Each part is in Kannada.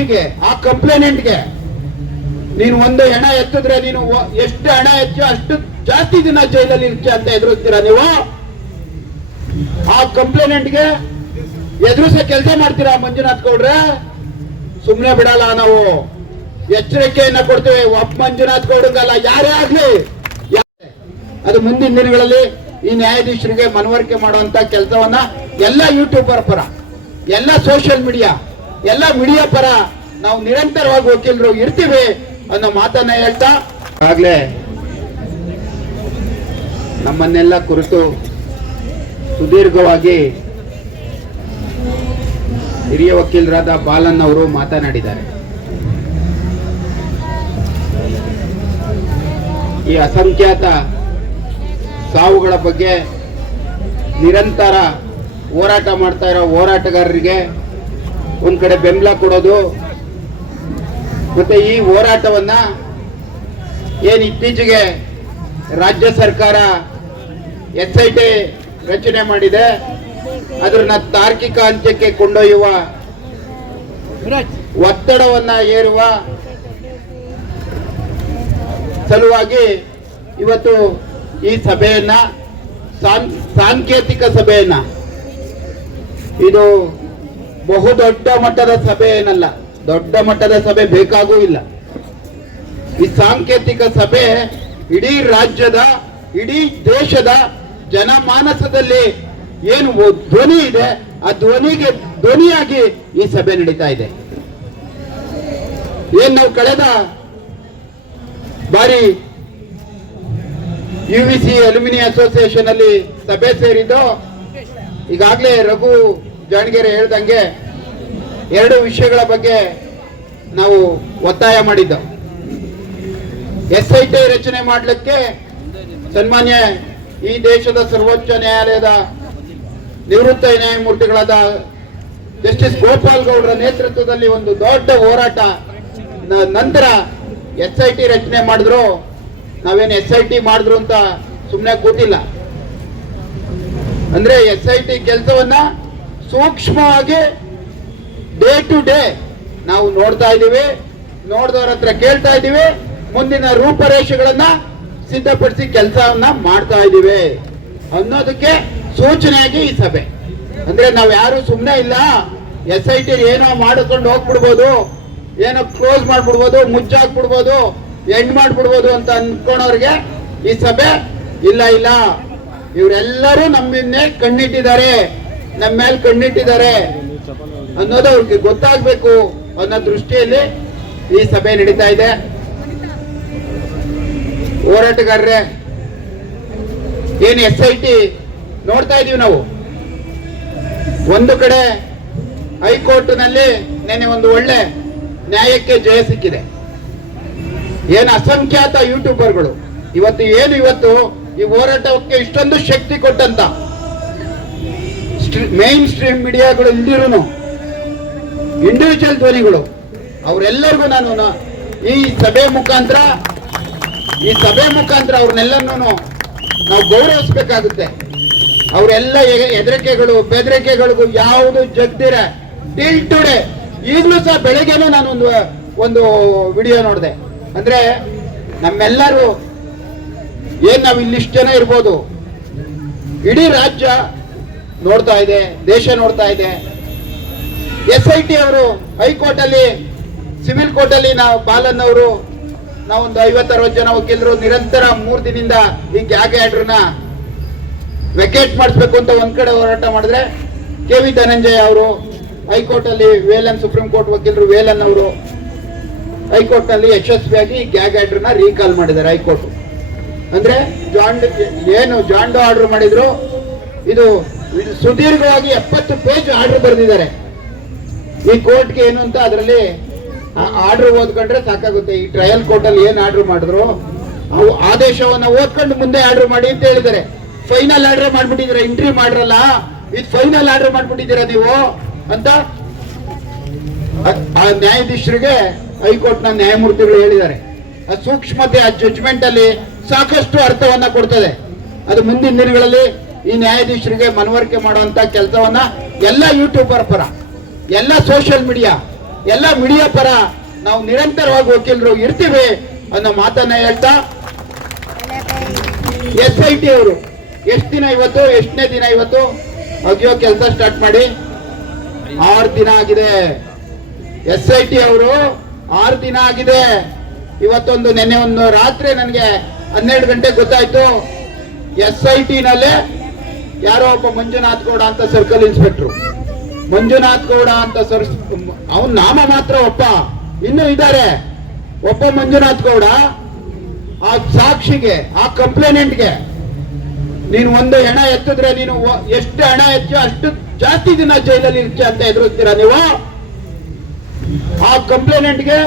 ದೋಷಿಗೆ, ಆ ಕಂಪ್ಲೇನೆಂಟ್ಗೆ ನೀನು ಒಂದು ಹೆಣ ಎತ್ತಿದ್ರೆ ನೀನು ಎಷ್ಟು ಹಣ ಹೆಚ್ಚು ಅಷ್ಟು ಜಾಸ್ತಿ ದಿನ ಜೈಲಲ್ಲಿ ಇರ್ತೀಯ ಅಂತ ಎದುರಿಸ್ತೀರಾ ನೀವು? ಆ ಕಂಪ್ಲೇನೆಂಟ್ಗೆ ಎದುರಿಸ ಕೆಲಸ ಮಾಡ್ತೀರಾ ಮಂಜುನಾಥ್ ಗೌಡ್ರೆ? ಸುಮ್ನೆ ಬಿಡಲ್ಲ ನಾವು, ಎಚ್ಚರಿಕೆಯನ್ನ ಕೊಡ್ತೇವೆ. ಒಬ್ಬ ಮಂಜುನಾಥ್ ಗೌಡಂಗಲ್ಲ, ಯಾರೇ ಆಗ್ಲಿ. ಅದು ಮುಂದಿನ ದಿನಗಳಲ್ಲಿ ಈ ನ್ಯಾಯಾಧೀಶರಿಗೆ ಮನವರಿಕೆ ಮಾಡುವಂತ ಕೆಲಸವನ್ನ ಎಲ್ಲ ಯೂಟ್ಯೂಬರ್ ಪರ, ಎಲ್ಲ ಸೋಷಿಯಲ್ ಮೀಡಿಯಾ, ಎಲ್ಲ ಮೀಡಿಯಾ ಪರ ನಾವು ನಿರಂತರವಾಗಿ ವಕೀಲರು ಇರ್ತೀವಿ ಅನ್ನೋ ಮಾತನ್ನ ಹೇಳ್ತಾ, ಆಗ್ಲೇ ನಮ್ಮನ್ನೆಲ್ಲ ಕುರಿತು ಸುದೀರ್ಘವಾಗಿ ಹಿರಿಯ ವಕೀಲರಾದ ಬಾಲನ್ ಅವರು ಮಾತನಾಡಿದ್ದಾರೆ. ಈ ಅಸಂಖ್ಯಾತ ಸಾವುಗಳ ಬಗ್ಗೆ ನಿರಂತರ ಹೋರಾಟ ಮಾಡ್ತಾ ಇರೋ ಹೋರಾಟಗಾರರಿಗೆ ಒಂದ್ ಕಡೆ ಬೆಂಬಲ ಕೊಡೋದು, ಮತ್ತೆ ಈ ಹೋರಾಟವನ್ನ ಏನ್ ಇತ್ತೀಚೆಗೆ ರಾಜ್ಯ ಸರ್ಕಾರ SIT ರಚನೆ ಮಾಡಿದೆ ಅದನ್ನ ತಾರ್ಕಿಕ ಅಂತ್ಯಕ್ಕೆ ಕೊಂಡೊಯ್ಯುವ ಒತ್ತಡವನ್ನ ಏರುವ ಸಲುವಾಗಿ ಇವತ್ತು ಈ ಸಭೆಯನ್ನ, ಸಾಂಕೇತಿಕ ಸಭೆಯನ್ನ, ಇದು ಬಹುದೊಡ್ಡ ಮಟ್ಟದ ಸಭೆ ಏನಲ್ಲ, ದೊಡ್ಡ ಮಟ್ಟದ ಸಭೆ ಬೇಕಾಗೂ ಇಲ್ಲ. ಈ ಸಾಂಕೇತಿಕ ಸಭೆ ಇಡೀ ರಾಜ್ಯದ, ಇಡೀ ದೇಶದ ಜನಮಾನಸದಲ್ಲಿ ಏನು ಧ್ವನಿ ಇದೆ ಆ ಧ್ವನಿಗೆ ಧ್ವನಿಯಾಗಿ ಈ ಸಭೆ ನಡೀತಾ ಇದೆ. ಏನ್ ನಾವು ಕಳೆದ ಬಾರಿ UVC ಅಲ್ಯೂಮಿನಿ ಅಸೋಸಿಯೇಷನ್ ಅಲ್ಲಿ ಸಭೆ ಸೇರಿದ್ದು, ಈಗಾಗಲೇ ರಘು ಜಾಣಗೆರೆ ಹೇಳ್ದಂಗೆ 2 ವಿಷಯಗಳ ಬಗ್ಗೆ ನಾವು ಒತ್ತಾಯ ಮಾಡಿದ್ದು. SIT ರಚನೆ ಮಾಡಲಿಕ್ಕೆ ಸನ್ಮಾನ್ಯ ಈ ದೇಶದ ಸರ್ವೋಚ್ಚ ನ್ಯಾಯಾಲಯದ ನಿವೃತ್ತ ನ್ಯಾಯಮೂರ್ತಿಗಳಾದ ಜಸ್ಟಿಸ್ ಗೋಪಾಲ್ ಗೌಡ್ರ ನೇತೃತ್ವದಲ್ಲಿ ಒಂದು ದೊಡ್ಡ ಹೋರಾಟ ನಂತರ SIT ರಚನೆ ಮಾಡಿದ್ರು. ನಾವೇನು SIT ಮಾಡಿದ್ರು ಅಂತ ಸುಮ್ಮನೆ ಕೂತಿಲ್ಲ. ಅಂದ್ರೆ SIT ಕೆಲಸವನ್ನ ಸೂಕ್ಷ್ಮವಾಗಿ ಡೇ ಟು ಡೇ ನಾವು ನೋಡ್ತಾ ಇದ್ದೀವಿ, ನೋಡಿದವರ ಹತ್ರ ಕೇಳ್ತಾ ಇದ್ದೀವಿ, ಮುಂದಿನ ರೂಪರೇಷೆಗಳನ್ನ ಸಿದ್ಧಪಡಿಸಿ ಕೆಲಸವನ್ನ ಮಾಡ್ತಾ ಇದ್ದೀವಿ ಅನ್ನೋದಕ್ಕೆ ಸೂಚನೆಯಾಗಿ ಈ ಸಭೆ. ಅಂದ್ರೆ ನಾವು ಯಾರು ಸುಮ್ಮನೆ ಇಲ್ಲ, SIT ಏನೋ ಮಾಡಿಕೊಂಡು ಹೋಗ್ಬಿಡ್ಬೋದು, ಏನೋ ಕ್ಲೋಸ್ ಮಾಡ್ಬಿಡ್ಬೋದು, ಮುಚ್ಚಾಕ್ಬಿಡ್ಬೋದು, ಎಂಡ್ ಮಾಡ್ಬಿಡ್ಬೋದು ಅಂತ ಅನ್ಕೊಂಡವ್ರಿಗೆ ಈ ಸಭೆ ಇಲ್ಲ ಇಲ್ಲ, ಇವರೆಲ್ಲರೂ ನಮ್ಮನ್ನೇ ಕಣ್ಣಿಟ್ಟಿದ್ದಾರೆ, ನಮ್ಮ ಮೇಲೆ ಕಣ್ಣಿಟ್ಟಿದ್ದಾರೆ ಅನ್ನೋದು ಅವ್ರಿಗೆ ಗೊತ್ತಾಗ್ಬೇಕು ಅನ್ನೋ ದೃಷ್ಟಿಯಲ್ಲಿ ಈ ಸಭೆ ನಡೀತಾ ಇದೆ. ಹೋರಾಟಗಾರರೇ, ಏನು SIT ನೋಡ್ತಾ ಇದೀವಿ ನಾವು. ಒಂದು ಕಡೆ ಹೈಕೋರ್ಟ್ ನಲ್ಲಿ ನೆನೆ ಒಂದು ಒಳ್ಳೆ ನ್ಯಾಯಕ್ಕೆ ಜಯ ಸಿಕ್ಕಿದೆ. ಏನು ಅಸಂಖ್ಯಾತ ಯೂಟ್ಯೂಬರ್ಗಳು ಇವತ್ತು ಈ ಹೋರಾಟಕ್ಕೆ ಇಷ್ಟೊಂದು ಶಕ್ತಿ ಕೊಟ್ಟಂತ ಮೇನ್ ಸ್ಟ್ರೀಮ್ ಮೀಡಿಯಾಗಳು ಇಲ್ದಿರೂ ಇಂಡಿವಿಜುವಲ್ ಧ್ವನಿಗಳು, ಅವರೆಲ್ಲರಿಗೂ ನಾನು ಈ ಸಭೆ ಮುಖಾಂತರ ಅವ್ರನ್ನೆಲ್ಲನೂ ನಾವು ಗೌರವಿಸಬೇಕಾಗುತ್ತೆ. ಅವರೆಲ್ಲ ಹೆದರಿಕೆಗಳು ಬೆದರಿಕೆಗಳಿಗೂ ಯಾವುದು ಜಗ್ದಿರ ಟಿಲ್ ಟುಡೇ, ಈಗಲೂ ಸಹ ಬೆಳಗ್ಗೆನೂ ನಾನು ಒಂದು ವಿಡಿಯೋ ನೋಡಿದೆ. ಅಂದ್ರೆ ನಮ್ಮೆಲ್ಲರೂ ಏನ್ ನಾವು ಇಲ್ಲಿಷ್ಟು ಜನ ಇರ್ಬೋದು, ಇಡೀ ರಾಜ್ಯ ನೋಡ್ತಾ ಇದೆ, ದೇಶ ನೋಡ್ತಾ ಇದೆ. SIT ಅವರು ಹೈಕೋರ್ಟ್ ಅಲ್ಲಿ, ಸಿವಿಲ್ ಕೋರ್ಟ್ ಅಲ್ಲಿ ನಾವು ಬಾಲನ್ ಅವರು, ನಾವೊಂದು 50-60 ಜನ ವಕೀಲರು ನಿರಂತರ 3 ದಿನದಿಂದ ಈ ಗ್ಯಾಗ್ ಆರ್ಡರ್ನ ವೆಕೇಟ್ ಮಾಡಿಸ್ಬೇಕು ಅಂತ ಒಂದ್ ಕಡೆ ಹೋರಾಟ ಮಾಡಿದ್ರೆ, KV ಧನಂಜಯ ಅವರು ಹೈಕೋರ್ಟ್ ಅಲ್ಲಿ, ವೇಲನ್ ಸುಪ್ರೀಂ ಕೋರ್ಟ್ ವಕೀಲರು ವೇಲನ್ ಅವರು ಹೈಕೋರ್ಟ್ ನಲ್ಲಿ ಯಶಸ್ವಿಯಾಗಿ ಗ್ಯಾಗ್ ಆರ್ಡರ್ನ ರೀಕಾಲ್ ಮಾಡಿದ್ದಾರೆ ಹೈಕೋರ್ಟ್. ಅಂದ್ರೆ ಜಾಂಡೋ ಆರ್ಡರ್ ಮಾಡಿದ್ರು. ಇದು ಸುದೀರ್ಘವಾಗಿ 70 ಪೇಜ್ ಆರ್ಡರ್ ಬರೆದಿದ್ದಾರೆ. ಈ ಕೋರ್ಟ್ಗೆ ಏನು ಅಂತ ಅದರಲ್ಲಿ ಆರ್ಡರ್ ಓದ್ಕೊಂಡ್ರೆ ಸಾಕಾಗುತ್ತೆ. ಈ ಟ್ರಯಲ್ ಕೋರ್ಟ್ ಅಲ್ಲಿ ಏನ್ ಆರ್ಡರ್ ಮಾಡಿದ್ರು ಅವು ಆದೇಶವನ್ನ ಓದ್ಕೊಂಡು ಮುಂದೆ ಆರ್ಡರ್ ಮಾಡಿ ಅಂತ ಹೇಳಿದ್ದಾರೆ. ಫೈನಲ್ ಆರ್ಡರ್ ಮಾಡ್ಬಿಟ್ಟಿದ್ದೀರಾ, ಎಂಟ್ರಿ ಮಾಡ್ರಲ್ಲ, ಇದು ಫೈನಲ್ ಆರ್ಡರ್ ಮಾಡ್ಬಿಟ್ಟಿದ್ದೀರಾ ನೀವು ಅಂತ ಆ ನ್ಯಾಯಾಧೀಶರಿಗೆ ಹೈಕೋರ್ಟ್ ನ ನ್ಯಾಯಮೂರ್ತಿಗಳು ಹೇಳಿದ್ದಾರೆ. ಆ ಸೂಕ್ಷ್ಮತೆ, ಆ ಜಡ್ಜ್ಮೆಂಟ್ ಅಲ್ಲಿ ಸಾಕಷ್ಟು ಅರ್ಥವನ್ನ ಕೊಡ್ತದೆ. ಅದು ಮುಂದಿನ ದಿನಗಳಲ್ಲಿ ಈ ನ್ಯಾಯಾಧೀಶರಿಗೆ ಮನವರಿಕೆ ಮಾಡುವಂತ ಕೆಲಸವನ್ನ ಎಲ್ಲ ಯೂಟ್ಯೂಬರ್ ಪರ, ಎಲ್ಲ ಸೋಷಿಯಲ್ ಮೀಡಿಯಾ, ಎಲ್ಲ ಮೀಡಿಯಾ ಪರ ನಾವು ನಿರಂತರವಾಗಿ ವಕೀಲರು ಇರ್ತೀವಿ ಅನ್ನೋ ಮಾತನ್ನ ಹೇಳ್ತಾ SIT ಅವರು ಎಷ್ಟು ದಿನ ಇವತ್ತು, ಎಷ್ಟನೇ ದಿನ ಇವತ್ತು ಅಗಿಯೋ ಕೆಲಸ ಸ್ಟಾರ್ಟ್ ಮಾಡಿ 6 ದಿನ ಆಗಿದೆ. SIT ಅವರು 6 ದಿನ ಆಗಿದೆ. ಇವತ್ತೊಂದು ನೆನ್ನೆ ಒಂದು ರಾತ್ರಿ ನನಗೆ 12 ಗಂಟೆಗೆ ಗೊತ್ತಾಯ್ತು, SIT ನಲ್ಲೇ ಯಾರೋ ಒಬ್ಬ ಮಂಜುನಾಥ್ ಗೌಡ ಅಂತ ಸರ್ಕಲ್ ಇನ್ಸ್ಪೆಕ್ಟ್ರು, ಮಂಜುನಾಥ್ ಗೌಡ ಅಂತ ಅವನ್ ನಾಮ ಮಾತ್ರ ಒಬ್ಬ, ಇನ್ನೂ ಇದ್ದಾರೆ. ಒಬ್ಬ ಮಂಜುನಾಥ್ ಗೌಡ ಆ ಸಾಕ್ಷಿಗೆ, ಆ ಕಂಪ್ಲೇನೆಂಟ್ಗೆ ನೀನು ಒಂದು ಹೆಣ ಎತ್ತಿದ್ರೆ ನೀನು ಎಷ್ಟು ಹಣ ಎಚ್ಚು ಅಷ್ಟು ಜಾಸ್ತಿ ದಿನ ಜೈಲಲ್ಲಿ ಇರ್ತೀಯ ಅಂತ ಎದುರಿಸ್ತೀರಾ ನೀವು? ಆ ಕಂಪ್ಲೇನೆಂಟ್ಗೆ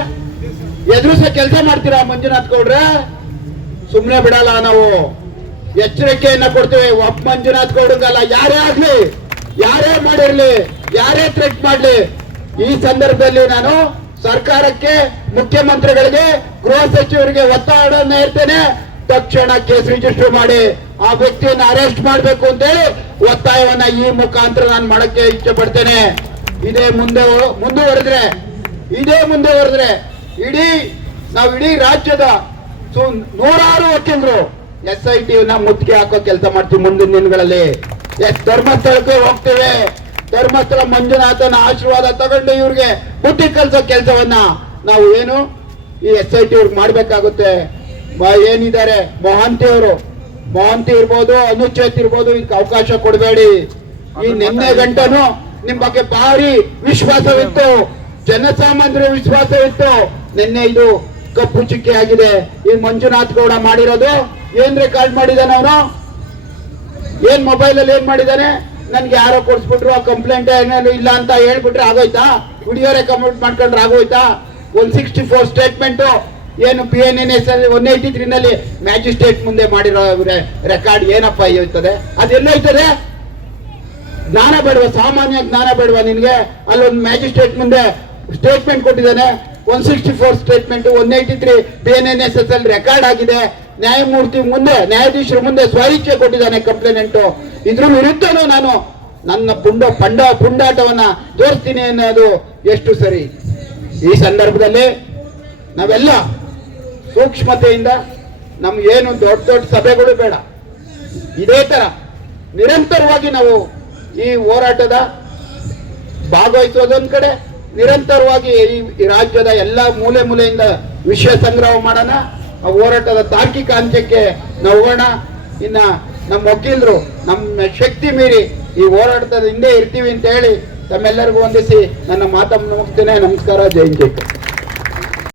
ಎದುರಿಸೋ ಕೆಲಸ ಮಾಡ್ತೀರಾ ಮಂಜುನಾಥ್ ಗೌಡ್ರೆ? ಸುಮ್ನೆ ಬಿಡಲ್ಲ ನಾವು, ಎಚ್ಚರಿಕೆಯನ್ನ ಕೊಡ್ತೀವಿ. ಒಬ್ಬ ಮಂಜುನಾಥ್ ಗೌಡಂಗಲ್ಲ, ಯಾರೇ ಆಗ್ಲಿ, ಯಾರೇ ಮಾಡಿರ್ಲಿ, ಯಾರೇ ಥ್ರೆಟ್ ಮಾಡ್ಲಿ, ಈ ಸಂದರ್ಭದಲ್ಲಿ ನಾನು ಸರ್ಕಾರಕ್ಕೆ, ಮುಖ್ಯಮಂತ್ರಿಗಳಿಗೆ, ಗೃಹ ಸಚಿವರಿಗೆ ಒತ್ತಡವನ್ನು ಇರ್ತೇನೆ. ತಕ್ಷಣ ಕೇಸ್ ರಿಜಿಸ್ಟರ್ ಮಾಡಿ ಆ ವ್ಯಕ್ತಿಯನ್ನು ಅರೆಸ್ಟ್ ಮಾಡಬೇಕು ಅಂತೇಳಿ ಒತ್ತಾಯವನ್ನ ಈ ಮುಖಾಂತರ ನಾನು ಮಾಡಕ್ಕೆ ಇಚ್ಛೆ ಪಡ್ತೇನೆ. ಇದೇ ಮುಂದುವರೆದ್ರೆ ಇಡೀ ರಾಜ್ಯದ ನೂರಾರು ವಕೀಲರು SIT ಮುತ್ತಿಗೆ ಹಾಕೋ ಕೆಲಸ ಮಾಡ್ತೀವಿ ಮುಂದಿನ ದಿನಗಳಲ್ಲಿ. ಧರ್ಮಸ್ಥಳಕ್ಕೆ ಹೋಗ್ತೇವೆ, ಧರ್ಮಸ್ಥಳ ಮಂಜುನಾಥನ ಆಶೀರ್ವಾದ ತಗೊಂಡು ಇವ್ರಿಗೆ ಬುದ್ಧಿ ಕಲಿಸೋ ಕೆಲಸವನ್ನ ನಾವು ಏನು ಈ SIT ಅವ್ರಿಗೆ ಮಾಡ್ಬೇಕಾಗುತ್ತೆ. ಏನಿದ್ದಾರೆ ಮೊಹಂತಿ ಇರ್ಬೋದು, ಅನುಚೇತ್ ಇರ್ಬೋದು, ಇದಕ್ಕೆ ಅವಕಾಶ ಕೊಡಬೇಡಿ. ಈ ನಿನ್ನೆ ಗಂಟನು ನಿಮ್ ಬಗ್ಗೆ ಭಾರಿ ವಿಶ್ವಾಸವಿತ್ತು, ಜನಸಾಮಾನ್ಯರ ವಿಶ್ವಾಸವಿತ್ತು. ನಿನ್ನೆ ಇದು ಕಪ್ಪು ಚುಕ್ಕೆ ಆಗಿದೆ. ಈ ಮಂಜುನಾಥ್ ಗೌಡ ಮಾಡಿರೋದು ಏನ್ ರೆಕಾರ್ಡ್ ಮಾಡಿದಾನೆ ಅವನು, ಏನ್ ಮೊಬೈಲ್ ಅಲ್ಲಿ ಏನ್ ಮಾಡಿದಾನೆ, ನನ್ಗೆ ಯಾರೋ ಕೊಡ್ಸ್ಬಿಟ್ರು, ಆ ಕಂಪ್ಲೇಂಟ್ ಏನಾದ್ರು ಇಲ್ಲ ಅಂತ ಹೇಳ್ಬಿಟ್ರೆ ಆಗೋಯ್ತಾ? ವಿಡಿಯೋ ರೆಕಾರ್ಡ್ ಮಾಡ್ಕೊಂಡ್ರೆ ಆಗೋಯ್ತಾ? 164 ಸ್ಟೇಟ್ಮೆಂಟ್ ಏನು PNNS 183 ನಲ್ಲಿ ಮ್ಯಾಜಿಸ್ಟ್ರೇಟ್ ಮುಂದೆ ಮಾಡಿರೋ ರೆಕಾರ್ಡ್ ಏನಪ್ಪ ಇರ್ತದೆ? ಅದೆಲ್ಲ ಇರ್ತದೆ? ಜ್ಞಾನ ಬೇಡವಾ? ಸಾಮಾನ್ಯ ಜ್ಞಾನ ಬೇಡವಾ ನಿನ್ಗೆ? ಅಲ್ಲೊಂದು ಮ್ಯಾಜಿಸ್ಟ್ರೇಟ್ ಮುಂದೆ ಸ್ಟೇಟ್ಮೆಂಟ್ ಕೊಟ್ಟಿದ್ದಾನೆ, 164 ಸ್ಟೇಟ್ಮೆಂಟ್ 183 PNNS ಅಲ್ಲಿ ರೆಕಾರ್ಡ್ ಆಗಿದೆ. ನ್ಯಾಯಾಧೀಶರ ಮುಂದೆ ಸ್ವಇಚ್ಛೆ ಕೊಟ್ಟಿದ್ದಾನೆ ಕಂಪ್ಲೇನೆಂಟ್. ಇದ್ರ ವಿರುದ್ಧನೂ ನಾನು ನನ್ನ ಪುಂಡಾಟವನ್ನ ತೋರಿಸ್ತೀನಿ ಅನ್ನೋದು ಎಷ್ಟು ಸರಿ? ಈ ಸಂದರ್ಭದಲ್ಲಿ ನಾವೆಲ್ಲ ಸೂಕ್ಷ್ಮತೆಯಿಂದ, ನಮ್ಗೇನು ದೊಡ್ಡ ಸಭೆಗಳು ಬೇಡ, ಇದೇ ತರ ನಿರಂತರವಾಗಿ ನಾವು ಈ ಹೋರಾಟದ ಭಾಗವಹಿಸೋದೊಂದ್ ಕಡೆ, ನಿರಂತರವಾಗಿ ಈ ರಾಜ್ಯದ ಎಲ್ಲ ಮೂಲೆಯಿಂದ ವಿಷಯ ಸಂಗ್ರಹ ಮಾಡೋಣ. ಆ ಹೋರಾಟದ ತಾರ್ಕಿಕ ಅಂತ್ಯಕ್ಕೆ ನಾವು ಹೋಗೋಣ. ಇನ್ನ ನಮ್ಮ ವಕೀಲರು ನಮ್ಮ ಶಕ್ತಿ ಮೀರಿ ಈ ಹೋರಾಟದ ಹಿಂದೆ ಇರ್ತೀವಿ ಅಂತ ಹೇಳಿ ತಮ್ಮೆಲ್ಲರಿಗೂ ವಂದಿಸಿ ನನ್ನ ಮಾತನ್ನು ಮುಗಿಸ್ತೇನೆ. ನಮಸ್ಕಾರ. ಜೈ ಹಿಂದ್.